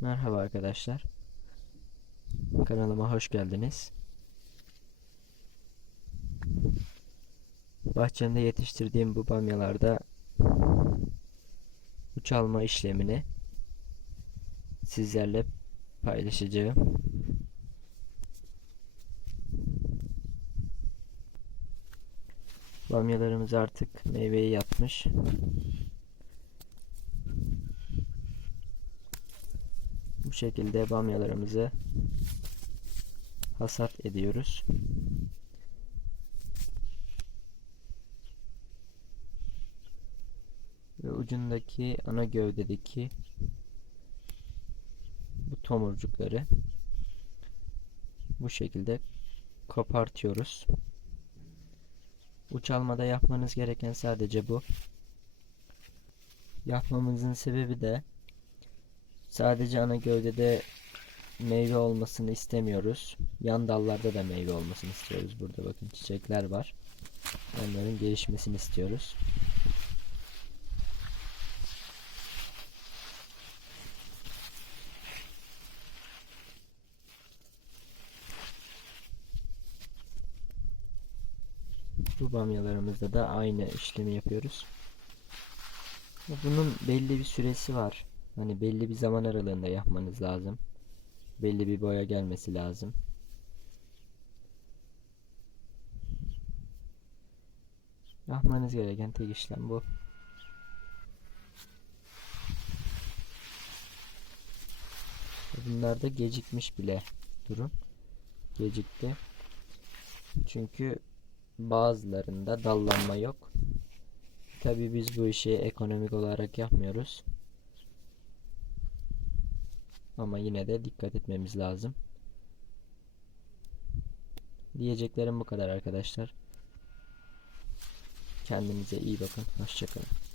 Merhaba arkadaşlar. Kanalıma hoş geldiniz. Bahçemde yetiştirdiğim bu bamyalarda uçalma işlemini sizlerle paylaşacağım. Bamyalarımız artık meyveyi yapmış. Bu şekilde bamyalarımızı hasat ediyoruz. Ve ucundaki ana gövdedeki bu tomurcukları bu şekilde kopartıyoruz. Uçalmada yapmanız gereken sadece bu. Yapmamızın sebebi de Sadece ana gövdede meyve olmasını istemiyoruz. Yan dallarda da meyve olmasını istiyoruz. Burada bakın çiçekler var. Onların gelişmesini istiyoruz. Bu bamyalarımızda da aynı işlemi yapıyoruz. Bunun belli bir süresi var. Hani belli bir zaman aralığında yapmanız lazım. Belli bir boya gelmesi lazım. Yapmanız gereken tek işlem bu. Bunlar da gecikmiş bile durum. Gecikti. Çünkü bazılarında dallanma yok. Tabii biz bu işi ekonomik olarak yapmıyoruz. Ama yine de dikkat etmemiz lazım. Diyeceklerim bu kadar arkadaşlar. Kendinize iyi bakın. Hoşçakalın.